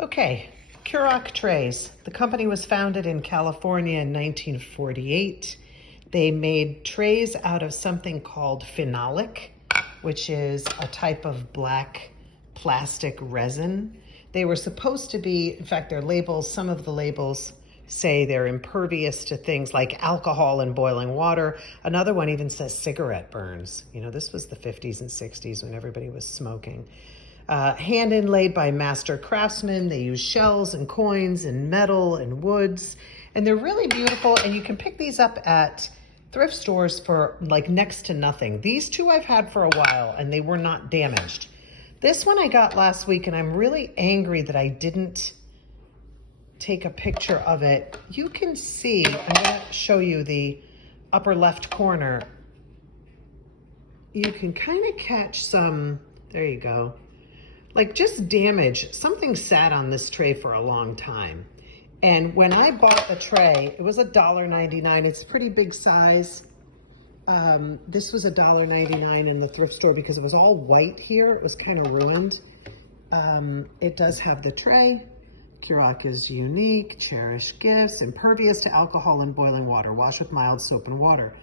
Okay, Couroc trays. The company was founded in California in 1948. They made trays out of something called phenolic, which is a type of black plastic resin. They were supposed to be, in fact, their labels, some of the labels say they're impervious to things like alcohol and boiling water. Another one even says cigarette burns. You know, this was the 50s and 60s when everybody was smoking. Hand inlaid by master craftsmen. They use shells and coins and metal and woods. And they're really beautiful. And you can pick these up at thrift stores for like next to nothing. These two I've had for a while and they were not damaged. This one I got last week and I'm really angry that I didn't take a picture of it. You can see, I'm going to show you the upper left corner. You can kind of catch some, there you go. Like just damage. Something sat on this tray for a long time. And when I bought the tray, it was $1.99. It's a pretty big size. This was $1.99 in the thrift store because it was all white here. It was kind of ruined. It does have the tray. Kurok is unique, cherished gifts, impervious to alcohol and boiling water. Wash with mild soap and water.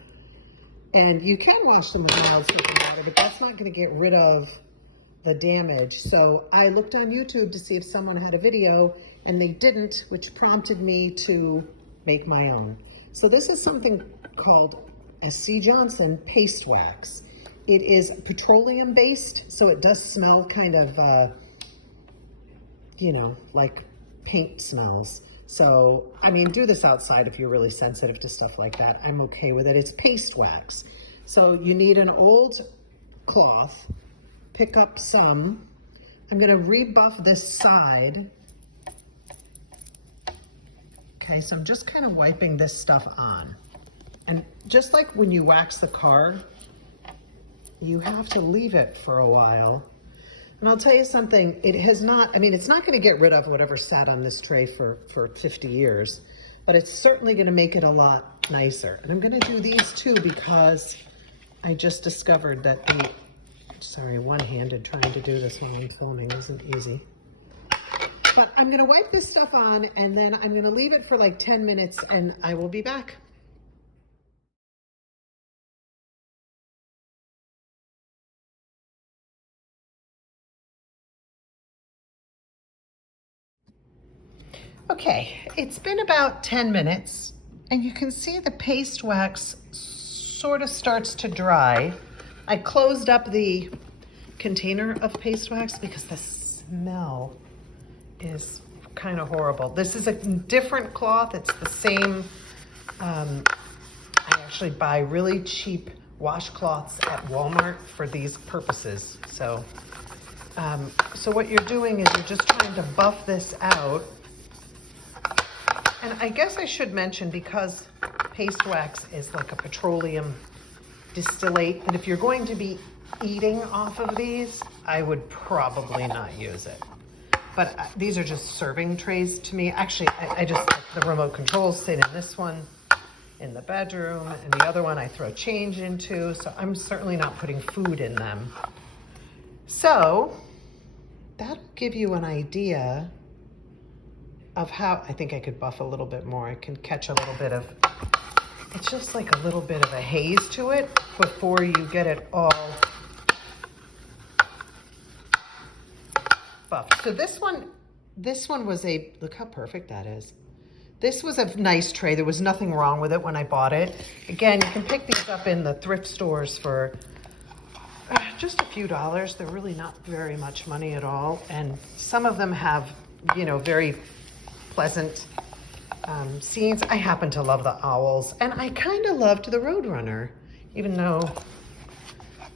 And you can wash them with mild soap and water, but that's not going to get rid of the damage. So I looked on YouTube to see if someone had a video and they didn't, which prompted me to make my own. So this is something called S.C. Johnson paste wax. It is petroleum based, so it does smell kind of, you know, like paint smells. So, I mean, do this outside if you're really sensitive to stuff like that. I'm okay with it. It's paste wax. So you need an old cloth. Pick up some. I'm going to rebuff this side. Okay, so I'm just kind of wiping this stuff on. And just like when you wax the car, you have to leave it for a while. And I'll tell you something, it has not, I mean, it's not going to get rid of whatever sat on this tray for 50 years, but it's certainly going to make it a lot nicer. And I'm going to do these two because I just discovered that the, sorry, one-handed trying to do this while I'm filming isn't easy. But I'm going to wipe this stuff on and then I'm going to leave it for like 10 minutes and I will be back. Okay, it's been about 10 minutes and you can see the paste wax sort of starts to dry. I closed up the container of paste wax because the smell is kind of horrible. This is a different cloth. It's the same. I actually buy really cheap washcloths at Walmart for these purposes. So what you're doing is you're just trying to buff this out. And I guess I should mention, because paste wax is like a petroleum distillate, that if you're going to be eating off of these, I would probably not use it. But these are just serving trays to me. Actually, I just, the remote controls sit in this one in the bedroom, and the other one I throw change into, so I'm certainly not putting food in them. So that'll give you an idea of how, I think I could buff a little bit more. I can catch a little bit of, it's just like a little bit of a haze to it before you get it all buffed. So this one was a, look how perfect that is. This was a nice tray. There was nothing wrong with it when I bought it. Again, you can pick these up in the thrift stores for just a few dollars. They're really not very much money at all. And some of them have, you know, very pleasant scenes. I happen to love the owls, and I kind of loved the Roadrunner, even though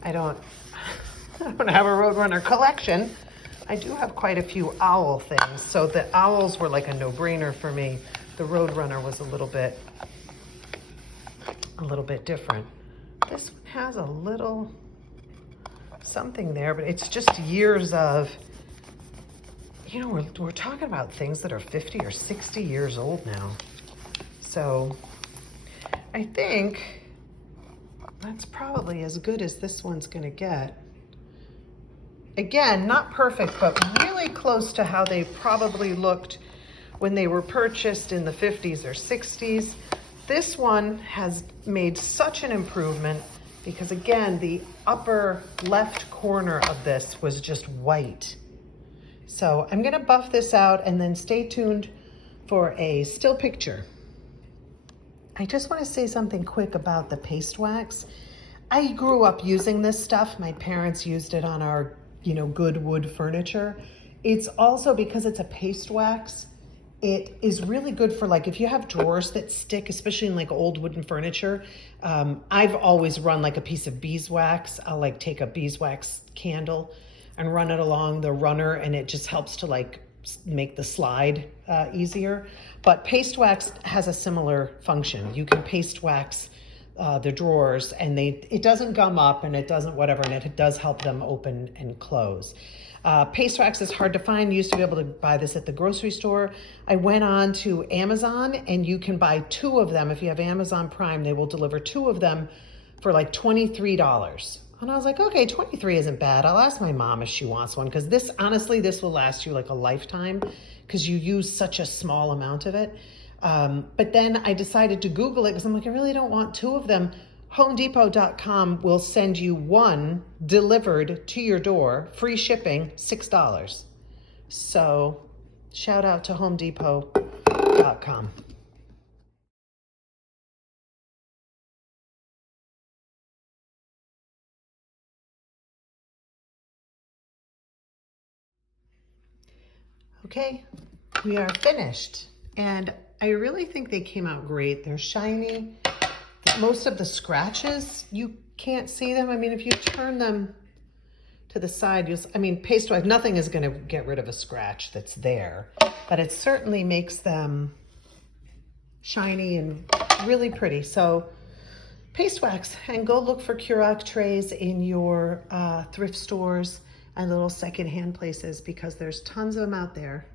I don't have a Roadrunner collection. I do have quite a few owl things, so the owls were like a no-brainer for me. The Roadrunner was a little bit different. This one has a little something there, but it's just years of, you know, we're talking about things that are 50 or 60 years old now. So I think that's probably as good as this one's gonna get. Again, not perfect, but really close to how they probably looked when they were purchased in the 50s or 60s. This one has made such an improvement because again, the upper left corner of this was just white. So I'm gonna buff this out and then stay tuned for a still picture. I just wanna say something quick about the paste wax. I grew up using this stuff. My parents used it on our, good wood furniture. It's also because it's a paste wax. It is really good for like, if you have drawers that stick, especially in like old wooden furniture. I've always run like a piece of beeswax. I'll like take a beeswax candle and run it along the runner, and it just helps to like make the slide easier. But paste wax has a similar function. You can paste wax the drawers, and it doesn't gum up and it doesn't whatever, and it does help them open and close. Paste wax is hard to find. You used to be able to buy this at the grocery store. I went on to Amazon, and you can buy 2 of them. If you have Amazon Prime, they will deliver 2 of them for like $23. And I was like, okay, 23 isn't bad. I'll ask my mom if she wants one, because this, honestly, this will last you like a lifetime because you use such a small amount of it. But then I decided to Google it because I'm like, I really don't want 2 of them. HomeDepot.com will send you 1 delivered to your door, free shipping, $6. So shout out to HomeDepot.com. Okay, we are finished. And I really think they came out great. They're shiny. Most of the scratches, you can't see them. I mean, if you turn them to the side, paste wax, nothing is going to get rid of a scratch that's there, but it certainly makes them shiny and really pretty. So paste wax, and go look for Couroc trays in your thrift stores and little secondhand places, because there's tons of them out there.